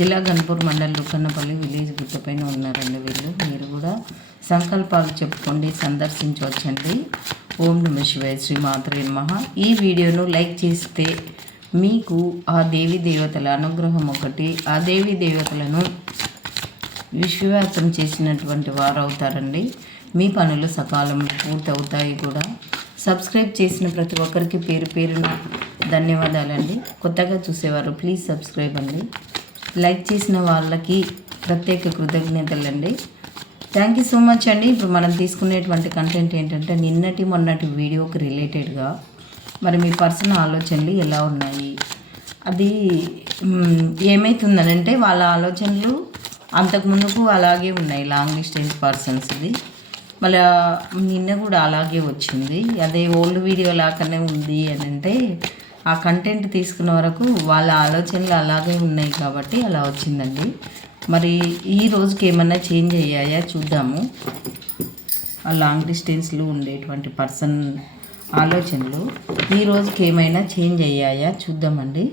జిల్లా గన్పూర్ మండల్ లుక్కన్నపల్లి విలేజ్ గుట్టపైన ఉన్నారండి వీళ్ళు. మీరు కూడా సంకల్పాలు చెప్పుకోండి సందర్శించవచ్చండి. ఓం నమ శివాయ శ్రీ మాతృ నమః. ఈ వీడియోను లైక్ చేస్తే మీకు ఆ దేవి దేవతల అనుగ్రహం ఒకటి ఆ దేవి దేవతలను విశ్వవ్యాప్తం చేసినటువంటి వారు అవుతారండి. మీ పనులు సకాలంలో పూర్తవుతాయి కూడా. సబ్స్క్రైబ్ చేసిన ప్రతి ఒక్కరికి పేరు పేరున ధన్యవాదాలండి. కొత్తగా చూసేవారు ప్లీజ్ సబ్స్క్రైబ్ అండి. లైక్ చేసిన వాళ్ళకి ప్రత్యేక కృతజ్ఞతలండి. థ్యాంక్ యూ సో మచ్ అండి. ఇప్పుడు మనం తీసుకునేటువంటి కంటెంట్ ఏంటంటే నిన్నటి మొన్నటి వీడియోకి రిలేటెడ్గా మరి మీ పర్సనల్ ఆలోచనలు ఎలా ఉన్నాయి? అది మ్, ఏమవుతుందనంటే వాళ్ళ ఆలోచనలు అంతకు ముందుకు అలాగే ఉన్నాయి. లాంగ్ డిస్టెన్స్ పర్సన్స్ది మళ్ళీ నిన్న కూడా అలాగే వచ్చింది. అదే ఓల్డ్ వీడియో లాగానే ఉంది అని అంటే ఆ కంటెంట్ తీసుకున్న వరకు వాళ్ళ ఆలోచనలు అలాగే ఉన్నాయి కాబట్టి అలా వచ్చిందండి. మరి ఈ రోజుకి ఏమన్నా చేంజ్ అయ్యాయా? చూద్దాము. ఆ లాంగ్ డిస్టెన్స్లో ఉండేటువంటి పర్సన్ ఆలోచనలు. ఈ రోజుకి ఏమైనా చేంజ్ అయ్యాయా? చూద్దామండి.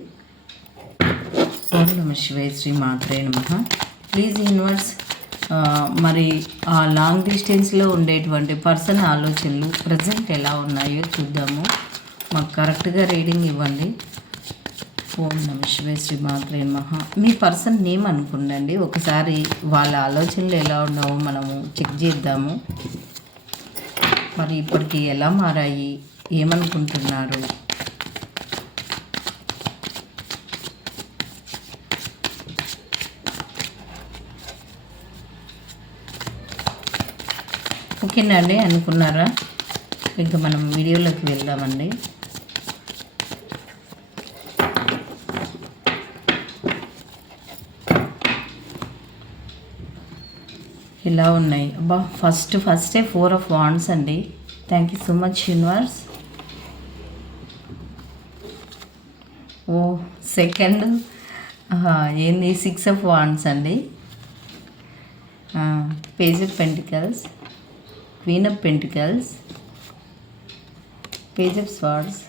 ఓం నమ శివాయ శ్రీ మాత్రే నమ. ప్లీజ్ యూనివర్స్ మరి ఆ లాంగ్ డిస్టెన్స్లో ఉండేటువంటి పర్సన్ ఆలోచనలు ప్రజెంట్ ఎలా ఉన్నాయో చూద్దాము. మాకు కరెక్ట్గా రీడింగ్ ఇవ్వండి. ఓం నమ శివాయ శ్రీ మాత్రే మహా మీ పర్సన్ నేమ్ అనుకుండండి. ఒకసారి వాళ్ళ ఆలోచనలు ఎలా ఉన్నావో మనము చెక్ చేద్దాము. మరి ఇప్పటికి ఎలా మారాయి? ఏమనుకుంటున్నారు? ఓకేనండి అనుకున్నారా? ఇంకా మనం వీడియోలోకి వెళ్దామండి. ఇలా ఉన్నాయి. అబ్బా ఫస్ట్ ఫస్టే ఫోర్ ఆఫ్ వాండ్స్ అండి. Thank you so much universe oh second ఏంది? సిక్స్ ఆఫ్ వాండ్స్ అండి. Page of pentacles queen of pentacles page of swords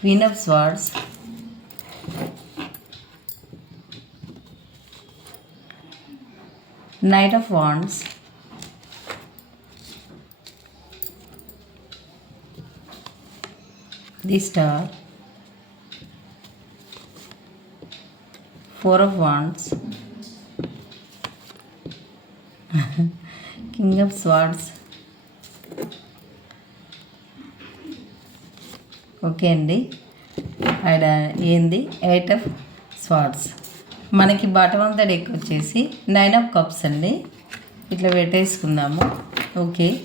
queen of swords knight of wands the star four of wands king of swords okay అండి. ఆడ ఏంది? Eight of swords మనకి bottom of the deck వచ్చేసి nine of cups అండి. ఇట్లా పెట్టేసుకుందాము. Okay.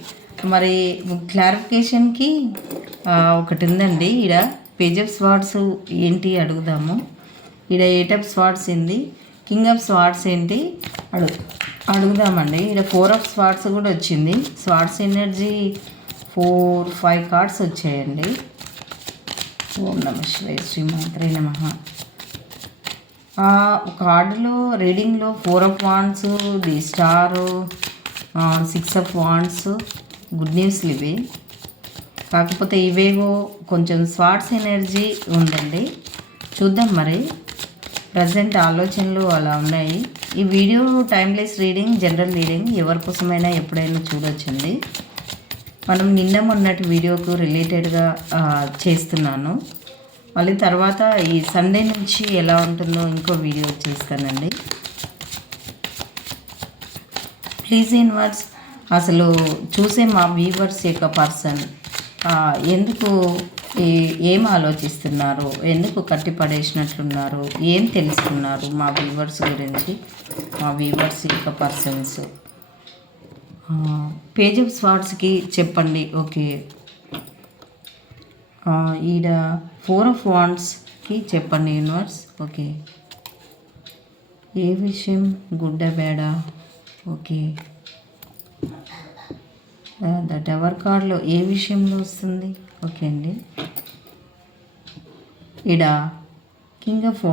మరి క్లారిఫికేషన్కి ఒకటి ఉందండి. ఈడ పేజ్ ఆఫ్ స్వార్డ్స్ ఏంటి అడుగుదాము. ఈడ ఎయిట్ ఆఫ్ స్వార్డ్స్ ఏంది కింగ్ ఆఫ్ స్వార్డ్స్ ఏంటి? అడుగు అడుగుదామండి. ఈడ ఫోర్ ఆఫ్ స్వార్డ్స్ కూడా వచ్చింది. Swords energy four five cards వచ్చాయండి. ఓం నమ శివాయ శ్రీమాత్రే నమ. కార్డులో రీడింగ్లో four of wands the star six of wands. Good న్యూస్లు ఇవి. కాకపోతే ఇవేవో కొంచెం స్వాట్స్ ఎనర్జీ ఉందండి. చూద్దాం మరి. ప్రజెంట్ ఆలోచనలు అలా ఉన్నాయి. ఈ video timeless reading general reading ఎవరి కోసమైనా ఎప్పుడైనా చూడొచ్చండి. మనం నిన్న మొన్నటి వీడియోకు రిలేటెడ్గా చేస్తున్నాను. మళ్ళీ తర్వాత ఈ సండే నుంచి ఎలా ఉంటుందో ఇంకో వీడియో చేస్తానండి. ప్లీజ్ ఇన్వర్స్ అసలు చూసే మా వ్యూవర్స్ యొక్క పర్సన్ ఎందుకు ఏం ఆలోచిస్తున్నారు? ఎందుకు కట్టి పడేసినట్లున్నారు ఏం తెలుసుకున్నారు మా వ్యూవర్స్ గురించి? మా వ్యూవర్స్ యొక్క పర్సన్స్ పేజ్ ఆఫ్ స్వార్డ్స్కి చెప్పండి. ఓకే ఈడ ఫోర్ ఆఫ్ వాండ్స్కి చెప్పండి యూనివర్స్ ఓకే. ఏ విషయం? గుడ్డ బేడా. ఓకే. ద టవర్ కార్డ్లో ఏ విషయంలో వస్తుంది? ఓకే అండి. ఇడ కింగ్ ఆఫ్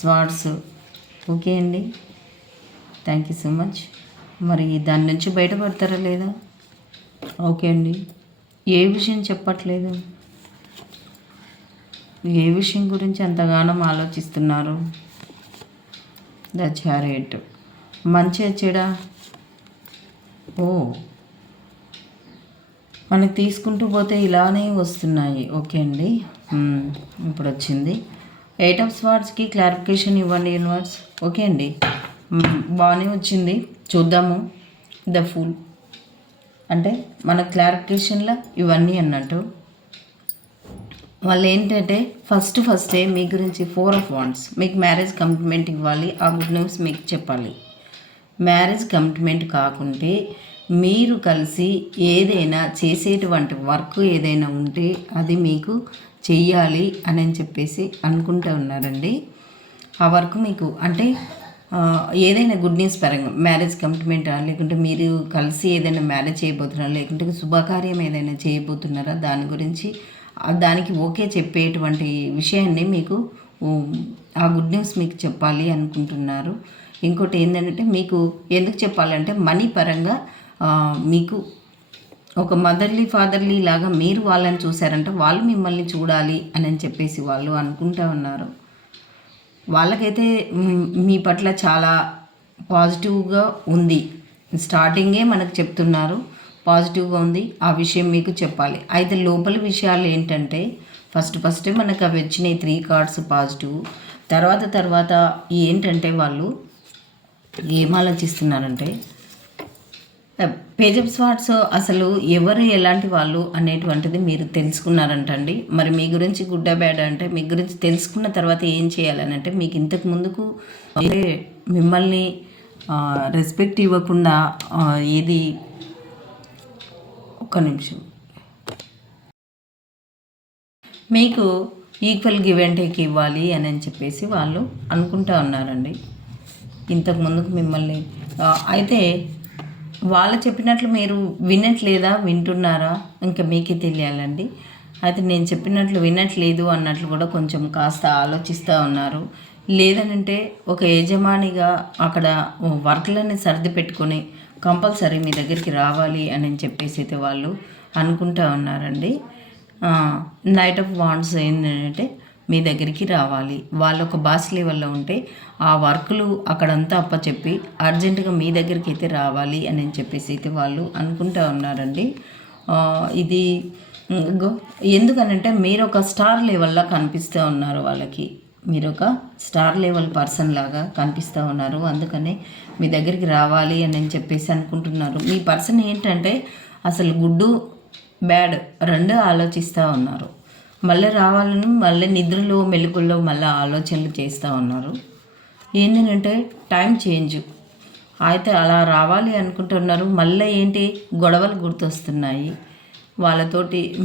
స్వార్డ్స్ ఓకే అండి. థ్యాంక్ యూ సో మచ్ మరి దాని నుంచి బయటపడతారా లేదా? ఓకే అండి. ఏ విషయం చెప్పట్లేదు? ఏ విషయం గురించి ఎంతగానో ఆలోచిస్తున్నారు? ద చారేట్ మంచి చెడా. ఓ. మనకి తీసుకుంటూ పోతే ఇలానే వస్తున్నాయి. ఓకే అండి. ఇప్పుడు వచ్చింది ఎయిట్ ఆఫ్ స్వార్డ్స్కి క్లారిఫికేషన్ ఇవ్వండి యూనివర్స్ ఓకే అండి. బాగానే వచ్చింది. చూద్దాము. ద ఫుల్ అంటే మన క్లారిఫికేషన్లో ఇవన్నీ అన్నట్టు. వాళ్ళు ఏంటంటే ఫస్ట్ ఫస్టే మీ గురించి ఫోర్ ఆఫ్ వాండ్స్ మీకు మ్యారేజ్ కమిట్మెంట్ ఇవ్వాలి ఆ గుడ్ న్యూస్ మీకు చెప్పాలి. మ్యారేజ్ కమిట్మెంట్ కాకుంటే మీరు కలిసి ఏదైనా చేసేటువంటి వర్క్ ఏదైనా ఉంటే అది మీకు చెయ్యాలి అని చెప్పేసి అనుకుంటూ ఉన్నారండి. ఆ వర్క్ మీకు అంటే ఏదైనా గుడ్ న్యూస్ పరంగా మ్యారేజ్ కమిట్మెంట్ లేకుంటే మీరు కలిసి ఏదైనా మ్యారేజ్ చేయబోతున్నారా లేకుంటే శుభకార్యం ఏదైనా చేయబోతున్నారా దాని గురించి దానికి ఓకే చెప్పేటువంటి విషయాన్ని మీకు ఆ గుడ్ న్యూస్ మీకు చెప్పాలి అనుకుంటున్నారు. ఇంకోటి ఏంటంటే మీకు ఎందుకు చెప్పాలంటే మనీ పరంగా మీకు ఒక మదర్లీ ఫాదర్లీ లాగా మీరు వాళ్ళని చూసారంటే వాళ్ళు మిమ్మల్ని చూడాలి అని అని చెప్పేసి వాళ్ళు అనుకుంటా ఉన్నారు. వాళ్ళకైతే మీ పట్ల చాలా పాజిటివ్గా ఉంది. స్టార్టింగే మనకు చెప్తున్నారు. పాజిటివ్గా ఉంది. ఆ విషయం మీకు చెప్పాలి. అయితే లోపల విషయాలు ఏంటంటే ఫస్ట్ ఫస్ట్ మనకు అవి వచ్చినాయి త్రీ కార్డ్స్ పాజిటివ్ తర్వాత తర్వాత ఏంటంటే వాళ్ళు ఏం ఆలోచిస్తున్నారంటే పేజ్ ఆఫ్ స్వాట్స్ అసలు ఎవరు ఎలాంటి వాళ్ళు అనేటువంటిది మీరు తెలుసుకున్నారంటండి. మరి మీ గురించి గుడ్ బ్యాడ్ అంటే మీ గురించి తెలుసుకున్న తర్వాత ఏం చేయాలని అంటే మీకు ఇంతకు ముందుకు మిమ్మల్ని రెస్పెక్ట్ ఇవ్వకుండా ఏది ఒక్క నిమిషం. మీకు ఈక్వల్ గివ్ అండ్ టేక్ ఇవ్వాలి అని అని చెప్పేసి వాళ్ళు అనుకుంటా ఉన్నారండి. ఇంతకు ముందుకు మిమ్మల్ని అయితే వాళ్ళు చెప్పినట్లు మీరు వినట్లేదా వింటున్నారా? ఇంకా మీకే తెలియాలండి. అయితే నేను చెప్పినట్లు వినట్లేదు అన్నట్లు కూడా కొంచెం కాస్త ఆలోచిస్తూ ఉన్నారు. లేదనంటే ఒక యజమానిగా అక్కడ వర్క్లని సర్ది పెట్టుకొని కంపల్సరీ మీ దగ్గరికి రావాలి అని చెప్పేసి అయితే వాళ్ళు అనుకుంటా ఉన్నారండి. నైట్ ఆఫ్ వాండ్స్ ఏంటంటే మీ దగ్గరికి రావాలి. వాళ్ళు ఒక బాస్ లెవెల్లో ఉంటే ఆ వర్క్లు అక్కడంతా అప్పచెప్పి అర్జెంటుగా మీ దగ్గరికి అయితే రావాలి అని చెప్పేసి అయితే వాళ్ళు అనుకుంటా ఉన్నారండి. ఇది ఎందుకనంటే మీరు ఒక స్టార్ లెవెల్లో కనిపిస్తూ ఉన్నారు వాళ్ళకి. మీరు ఒక స్టార్ లెవెల్ పర్సన్ లాగా కనిపిస్తూ ఉన్నారు. అందుకనే మీ దగ్గరికి రావాలి అని అని చెప్పేసి అనుకుంటున్నారు. మీ పర్సన్ ఏంటంటే అసలు గుడ్డు బ్యాడ్ రెండు ఆలోచిస్తూ ఉన్నారు. మళ్ళీ రావాలని మళ్ళీ నిద్రలో మెలుకుల్లో మళ్ళీ ఆలోచనలు చేస్తూ ఉన్నారు. ఏంటంటే టైం చేంజ్. అయితే అలా రావాలి అనుకుంటున్నారు. మళ్ళీ ఏంటి? గొడవలు గుర్తొస్తున్నాయి. వాళ్ళతోటి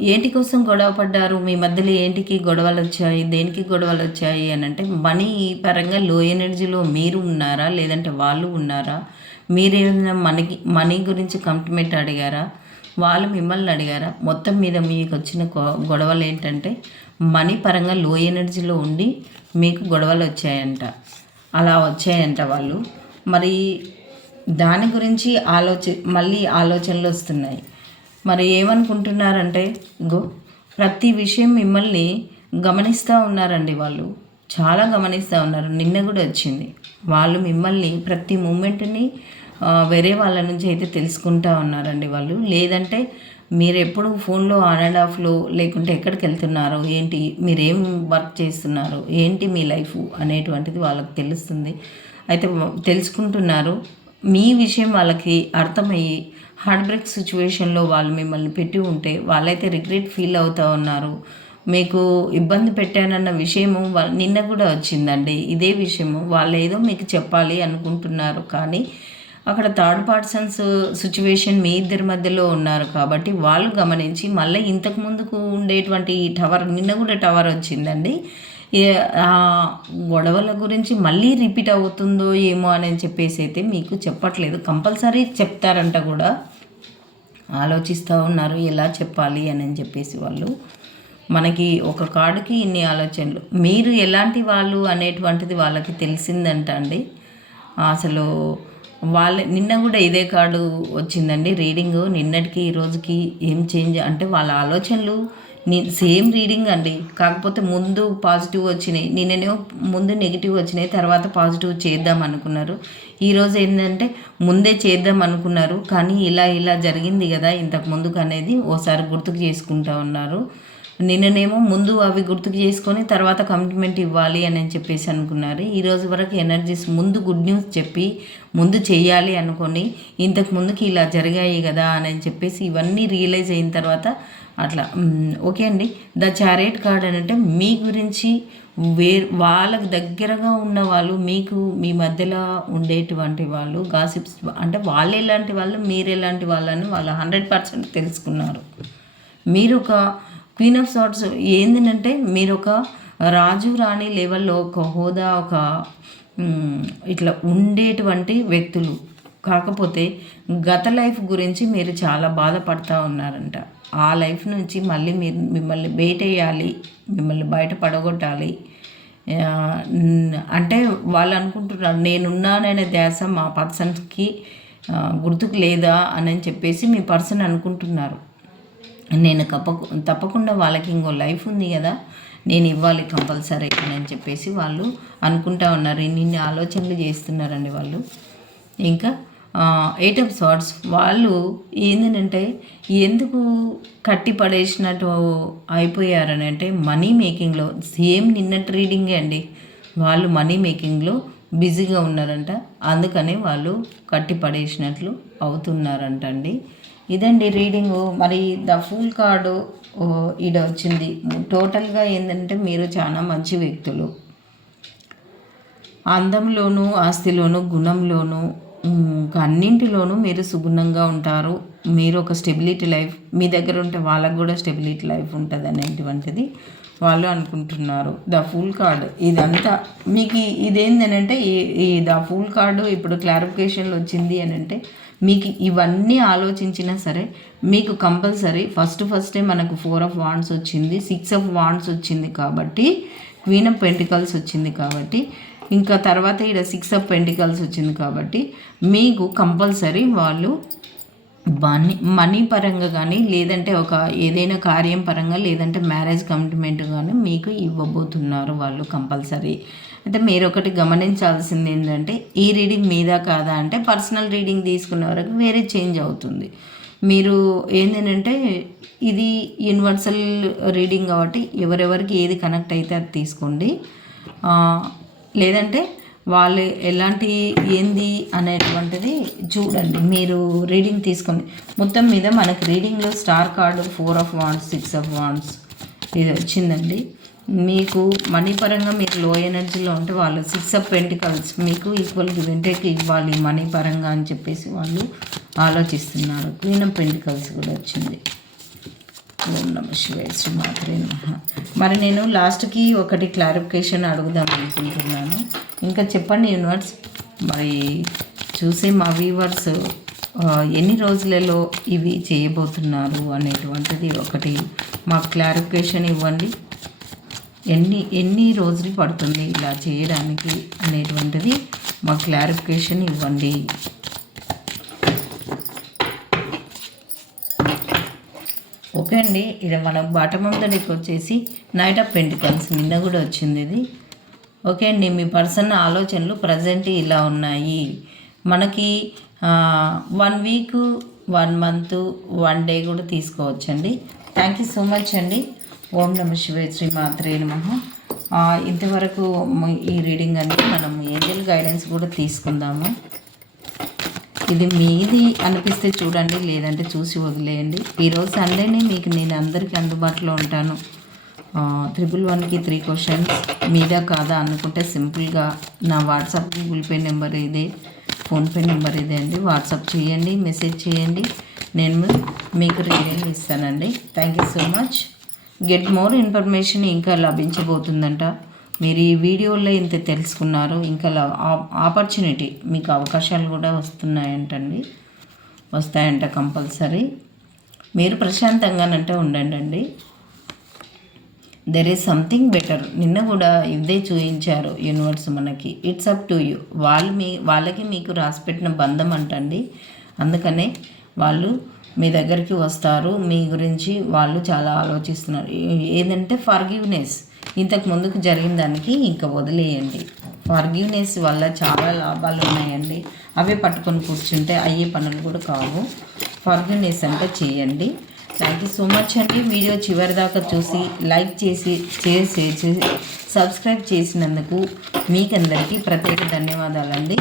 ఏంటి కోసం గొడవ పడ్డారు? మీ మధ్యలో ఏంటికి గొడవలు వచ్చాయి? దేనికి గొడవలు వచ్చాయి అని అంటే మనీ పరంగా లో ఎనర్జీలో మీరు ఉన్నారా? లేదంటే వాళ్ళు ఉన్నారా? మీరేమైనా మనకి మనీ గురించి కంప్లిమెంట్ అడిగారా? వాళ్ళు మిమ్మల్ని అడిగారా? మొత్తం మీద మీకు వచ్చిన గొ- గొడవలు ఏంటంటే మనీ పరంగా లో ఎనర్జీలో ఉండి మీకు గొడవలు వచ్చాయంట. అలా వచ్చాయంట వాళ్ళు. మరి దాని గురించి ఆలోచి మళ్ళీ ఆలోచనలు వస్తున్నాయి. మరి ఏమనుకుంటున్నారంటే గో ప్రతి విషయం మిమ్మల్ని గమనిస్తూ ఉన్నారండి వాళ్ళు. చాలా గమనిస్తూ ఉన్నారు. నిన్న కూడా వచ్చింది. వాళ్ళు మిమ్మల్ని ప్రతి మూమెంట్ని వేరే వాళ్ళ నుంచి అయితే తెలుసుకుంటా ఉన్నారండి వాళ్ళు. లేదంటే మీరు ఎప్పుడు ఫోన్లో ఆన్ అండ్ ఆఫ్లో లేకుంటే ఎక్కడికి వెళ్తున్నారు? ఏంటి మీరేం వర్క్ చేస్తున్నారు? ఏంటి మీ లైఫ్? అనేటువంటిది వాళ్ళకి తెలుస్తుంది. అయితే తెలుసుకుంటున్నారు. మీ విషయం వాళ్ళకి అర్థమయ్యి హార్ట్ బ్రేక్ సిచ్యువేషన్లో వాళ్ళు మిమ్మల్ని పెట్టి ఉంటే వాళ్ళైతే రిగ్రెట్ ఫీల్ అవుతూ ఉన్నారు. మీకు ఇబ్బంది పెట్టానన్న విషయము వా- నిన్న కూడా వచ్చిందండి. ఇదే విషయము. వాళ్ళు ఏదో మీకు చెప్పాలి అనుకుంటున్నారు కానీ అక్కడ థర్డ్ పర్సన్స్ సిచ్యువేషన్ మీ ఇద్దరి మధ్యలో ఉన్నారు కాబట్టి వాళ్ళు గమనించి మళ్ళీ ఇంతకు ముందుకు ఉండేటువంటి ఈ టవర్ నిన్న కూడా టవర్ వచ్చిందండి. ఆ గొడవల గురించి మళ్ళీ రిపీట్ అవుతుందో ఏమో అని చెప్పేసి అయితే మీకు చెప్పట్లేదు. కంపల్సరీ చెప్తారంట కూడా. ఆలోచిస్తూ ఉన్నారు ఎలా చెప్పాలి అని అని చెప్పేసి వాళ్ళు. మనకి ఒక కార్డుకి ఇన్ని ఆలోచనలు. మీరు ఎలాంటి వాళ్ళు అనేటువంటిది వాళ్ళకి తెలిసిందంట అండి. అసలు వాళ్ళ నిన్న కూడా ఇదే కార్డు వచ్చిందండి రీడింగ్. నిన్నటికి ఈ రోజుకి ఏం చేంజ్ అంటే వాళ్ళ ఆలోచనలు సేమ్ రీడింగ్ అండి. కాకపోతే ముందు పాజిటివ్ వచ్చినాయి. నిన్ననేమో ముందు నెగిటివ్ వచ్చినాయి. తర్వాత పాజిటివ్ చేద్దాం అనుకున్నారు. ఈరోజు ఏంటంటే ముందే చేద్దాం అనుకున్నారు. కానీ ఇలా ఇలా జరిగింది కదా ఇంతకు ముందుకు అనేది ఓసారి గుర్తుకు చేసుకుంటా ఉన్నారు. నిన్ననేమో ముందు అవి గుర్తుకు చేసుకొని తర్వాత కమిట్మెంట్ ఇవ్వాలి అని చెప్పేసి అనుకున్నారు. ఈరోజు వరకు ఎనర్జీస్ ముందు గుడ్ న్యూస్ చెప్పి ముందు చేయాలి అనుకొని ఇంతకు ముందుకి ఇలా జరిగాయి కదా అని చెప్పేసి ఇవన్నీ రియలైజ్ అయిన తర్వాత అట్లా. ఓకే అండి. ద చారేట్ కార్డ్ అని అంటే మీ గురించి వే వాళ్ళకు దగ్గరగా ఉన్న వాళ్ళు మీకు మీ మధ్యలో ఉండేటువంటి వాళ్ళు గాసిప్స్ అంటే వాళ్ళు ఎలాంటి వాళ్ళు మీరు ఎలాంటి వాళ్ళని వాళ్ళు హండ్రెడ్ పర్సెంట్ తెలుసుకున్నారు. మీరు ఒక క్వీన్ ఆఫ్ సార్ట్స్ ఏంటంటే మీరు ఒక రాజు రాణి లెవెల్లో ఒక హోదా ఒక ఇట్లా ఉండేటువంటి వ్యక్తులు. కాకపోతే గత లైఫ్ గురించి మీరు చాలా బాధపడుతూ ఉన్నారంట. ఆ లైఫ్ నుంచి మళ్ళీ మీరు మిమ్మల్ని వేటేయాలి మిమ్మల్ని బయట పడగొట్టాలి. అంటే వాళ్ళు అనుకుంటున్నారు నేనున్నాననే ధ్యాస మా పర్సన్కి గుర్తుకు లేదా అని చెప్పేసి మీ పర్సన్ అనుకుంటున్నారు. నేను కప్ప తప్పకుండా వాళ్ళకి ఇంకో లైఫ్ ఉంది కదా నేను ఇవ్వాలి కంపల్సరీ అని చెప్పేసి వాళ్ళు అనుకుంటా ఉన్నారు. ఇన్ని ఆలోచనలు చేస్తున్నారండి వాళ్ళు. ఇంకా ఎయిట్ ఆఫ్ స్వార్డ్స్ వాళ్ళు ఏంటంటే ఎందుకు కట్టి పడేసినట్టు అయిపోయారని అంటే మనీ మేకింగ్లో సేమ్ నిన్నటి రీడింగే అండి. వాళ్ళు మనీ మేకింగ్లో బిజీగా ఉన్నారంట. అందుకనే వాళ్ళు కట్టి పడేసినట్లు అవుతున్నారంట అండి. ఇదండి రీడింగు మరి ద ఫుల్ కార్డు ఈడ వచ్చింది. టోటల్గా ఏంటంటే మీరు చాలా మంచి వ్యక్తులు. అందంలోనూ ఆస్తిలోను గుణంలోనూ అన్నింటిలోనూ మీరు సుగుణంగా ఉంటారు. మీరు ఒక స్టెబిలిటీ లైఫ్ మీ దగ్గర ఉంటే వాళ్ళకు కూడా స్టెబిలిటీ లైఫ్ ఉంటుంది అనేటువంటిది వాళ్ళు అనుకుంటున్నారు. The full card. ఇదంతా మీకు ఇదేంటనంటే ఈ ద ఫుల్ కార్డు ఇప్పుడు క్లారిఫికేషన్లు వచ్చింది అని అంటే మీకు ఇవన్నీ ఆలోచించినా సరే మీకు కంపల్సరీ ఫస్ట్ ఫస్టే మనకు ఫోర్ ఆఫ్ వాండ్స్ వచ్చింది సిక్స్ ఆఫ్ వాండ్స్ వచ్చింది కాబట్టి క్వీన్ ఆఫ్ పెంటికల్స్ వచ్చింది కాబట్టి ఇంకా తర్వాత ఇక్కడ సిక్స్ ఆఫ్ పెంటికల్స్ వచ్చింది కాబట్టి మీకు కంపల్సరీ వాళ్ళు మనీ మనీ పరంగా కానీ లేదంటే ఒక ఏదైనా కార్యం పరంగా లేదంటే మ్యారేజ్ కమిట్మెంట్ కానీ మీకు ఇవ్వబోతున్నారు వాళ్ళు కంపల్సరీ అయితే మీరు ఒకటి గమనించాల్సింది ఏంటంటే ఈ రీడింగ్ మీద కాదా అంటే పర్సనల్ రీడింగ్ తీసుకున్న వరకు వేరే చేంజ్ అవుతుంది. మీరు ఏంటంటే ఇది యూనివర్సల్ రీడింగ్ కాబట్టి ఎవరెవరికి ఏది కనెక్ట్ అయితే అది తీసుకోండి. లేదంటే వాళ్ళు ఎలాంటి ఏంది అనేటువంటిది చూడండి. మీరు రీడింగ్ తీసుకోండి. మొత్తం మీద మనకు రీడింగ్లో star card four of wands six of wands ఇది వచ్చిందండి. మీకు మనీ పరంగా మీరు లో ఎనర్జీలో ఉంటే వాళ్ళు సిక్స్ ఆఫ్ పెంటికల్స్ మీకు ఈక్వల్ గివెంటేకి ఇవ్వాలి మనీ పరంగా అని చెప్పేసి వాళ్ళు ఆలోచిస్తున్నారు. క్వీన్ ఆఫ్ పెంటికల్స్ కూడా వచ్చింది. ఓం నమ శివాయ శ్రీ మాత్రే నమ. మరి నేను లాస్ట్కి ఒకటి క్లారిఫికేషన్ అడుగుదాం అనుకుంటున్నాను. ఇంకా చెప్పండి యూనివర్స్ మరి చూసే మా వీవర్స్ ఎన్ని రోజులలో ఇవి చేయబోతున్నారు అనేటువంటిది ఒకటి మాకు క్లారిఫికేషన్ ఇవ్వండి. ఎన్ని ఎన్ని రోజులు పడుతుంది ఇలా చేయడానికి అనేటువంటిది మా క్లారిఫికేషన్ ఇవ్వండి. ఓకే అండి ఇది మన బాటమందడికి వచ్చేసి నైట్ ఆఫ్ పెంటికల్స్ నిన్న కూడా వచ్చింది ఇది. ఓకే అండి మీ పర్సన్ ఆలోచనలు ప్రజెంట్ ఇలా ఉన్నాయి. మనకి one week one month one day కూడా తీసుకోవచ్చండి. థ్యాంక్ యూ సో మచ్ అండి. ఓం నమ శివే శ్రీ మాత్రే నమ. ఇంతవరకు ఈ రీడింగ్ అనేది మనం ఏంజల్ గైడెన్స్ కూడా తీసుకుందాము. ఇది మీది అనిపిస్తే చూడండి లేదంటే చూసి వదిలేయండి. ఈరోజు సండేనే మీకు నేను అందరికీ అందుబాటులో ఉంటాను. త్రిపుల్ వన్కి త్రీ క్వశ్చన్స్ మీదా కాదా అనుకుంటే సింపుల్గా నా వాట్సాప్ గూగుల్ పే నెంబర్ ఇదే ఫోన్పే నెంబర్ ఇదే అండి. వాట్సాప్ చేయండి మెసేజ్ చేయండి. నేను మీకు రీడింగ్ ఇస్తానండి. Thank you so much get more information ఇంకా లభించబోతుందంట. మీరు ఈ వీడియోలో ఇంత తెలుసుకున్నారు ఇంకా ఆపర్చునిటీ మీకు అవకాశాలు కూడా వస్తున్నాయంటండి. వస్తాయంట కంపల్సరీ. మీరు ప్రశాంతంగానంటే ఉండండి అండి దెర్ ఈజ్ సంథింగ్ బెటర్ నిన్న కూడా ఇదే చూపించారు యూనివర్స్ మనకి. ఇట్స్ అప్ టు యూ వాళ్ళు మీ వాళ్ళకి మీకు రాసిపెట్టిన బంధం అంటండి. అందుకనే వాళ్ళు మీ దగ్గరికి వస్తారు. మీ గురించి వాళ్ళు చాలా ఆలోచిస్తున్నారు. ఏ- ఏదంటే ఫర్గివ్నెస్ ఇంతకు ముందుకు జరిగిన దానికి ఇంకా వదిలేయండి. ఫర్గివ్నెస్ వల్ల చాలా లాభాలు ఉన్నాయండి. అవే పట్టుకొని కూర్చుంటే అయ్యే పనులు కూడా కావు. ఫర్గివ్నెస్ అంటే చేయండి. థ్యాంక్ యూ సో మచ్ అండి. వీడియో చివరి దాకా చూసి లైక్ చేసి షేర్ చేసి సబ్స్క్రైబ్ చేసినందుకు మీకందరికీ ప్రత్యేక ధన్యవాదాలండి.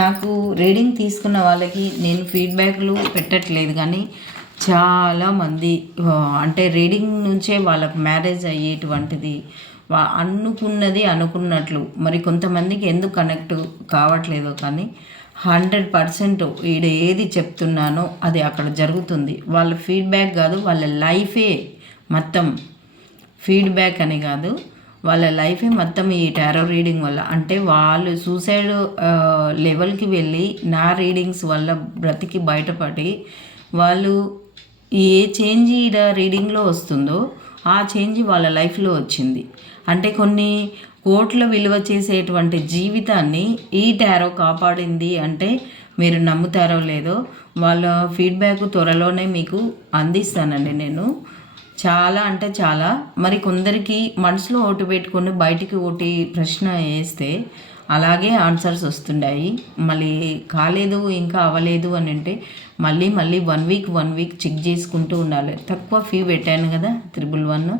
నాకు రీడింగ్ తీసుకున్న వాళ్ళకి నేను ఫీడ్బ్యాక్లు పెట్టట్లేదు కానీ చాలామంది అంటే రీడింగ్ నుంచే వాళ్ళకు మ్యారేజ్ అయ్యేటువంటిది వా- అనుకున్నది అనుకున్నట్లు. మరి కొంతమందికి ఎందుకు కనెక్ట్ కావట్లేదో కానీ హండ్రెడ్ పర్సెంట్ ఈడ ఏది చెప్తున్నానో అది అక్కడ జరుగుతుంది. వాళ్ళ ఫీడ్బ్యాక్ కాదు వాళ్ళ లైఫే మొత్తం ఫీడ్బ్యాక్ అని కాదు. వాళ్ళ లైఫే మొత్తం ఈ టారో రీడింగ్ వల్ల. అంటే వాళ్ళు సూసైడ్ లెవెల్కి వెళ్ళి నా రీడింగ్స్ వల్ల బ్రతికి బయటపడి వాళ్ళు ఏ చేంజ్ ఈడ రీడింగ్లో వస్తుందో ఆ చేంజ్ వాళ్ళ లైఫ్లో వచ్చింది. అంటే కొన్ని కోట్ల విలువ చేసేటువంటి జీవితాన్ని ఈ టారో కాపాడింది అంటే మీరు నమ్ముతారో లేదో వాళ్ళ ఫీడ్బ్యాక్ త్వరలోనే మీకు అందిస్తానండి నేను. చాలా అంటే చాలా. మరి కొందరికి మనసులో ఓటు పెట్టుకొని బయటికి ఓటి ప్రశ్న వేస్తే అలాగే ఆన్సర్స్ వస్తుండాయి. మళ్ళీ కాలేదు ఇంకా అవ్వలేదు అని అంటే మళ్ళీ మళ్ళీ one week one week check చేసుకుంటూ ఉండాలి. తక్కువ ఫీ పెట్టాను కదా త్రిబుల్ వన్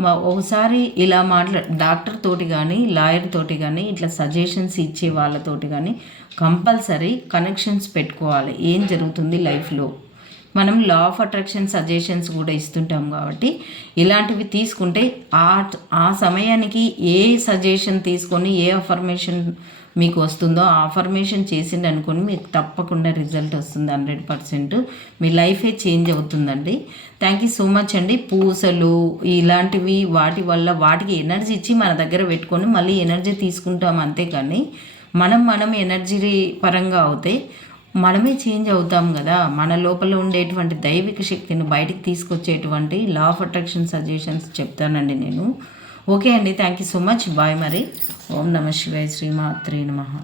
మా ఒకసారి ఇలా మాట్లా డాక్టర్ తోటి కానీ లాయర్ తోటి కానీ ఇట్లా సజెషన్స్ ఇచ్చే వాళ్ళతోటి కానీ కంపల్సరీ కనెక్షన్స్ పెట్టుకోవాలి. ఏం జరుగుతుంది లైఫ్లో? మనం లా ఆఫ్ అట్రాక్షన్ సజెషన్స్ కూడా ఇస్తుంటాం కాబట్టి ఇలాంటివి తీసుకుంటే ఆ ఆ సమయానికి ఏ సజెషన్ తీసుకొని ఏ అఫర్మేషన్ మీకు వస్తుందో ఆ అఫర్మేషన్ చేసింది అనుకోని మీకు తప్పకుండా రిజల్ట్ వస్తుంది హండ్రెడ్ పర్సెంట్ మీ లైఫే చేంజ్ అవుతుందండి. థ్యాంక్ యూ సో మచ్ అండి. పూసలు ఇలాంటివి వాటి వల్ల వాటికి ఎనర్జీ ఇచ్చి మన దగ్గర పెట్టుకొని మళ్ళీ ఎనర్జీ తీసుకుంటాం అంతేకాని మనం మనం ఎనర్జీ పరంగా అవుతే మనమే చేంజ్ అవుతాం కదా. మన లోపల ఉండేటువంటి దైవిక శక్తిని బయటికి తీసుకొచ్చేటువంటి లా ఆఫ్ అట్రాక్షన్ సజెషన్స్ చెప్తానండి నేను. ఓకే అండి thank you so much bye మరి. ఓం నమ శివాయ శ్రీమాత్రే నమ.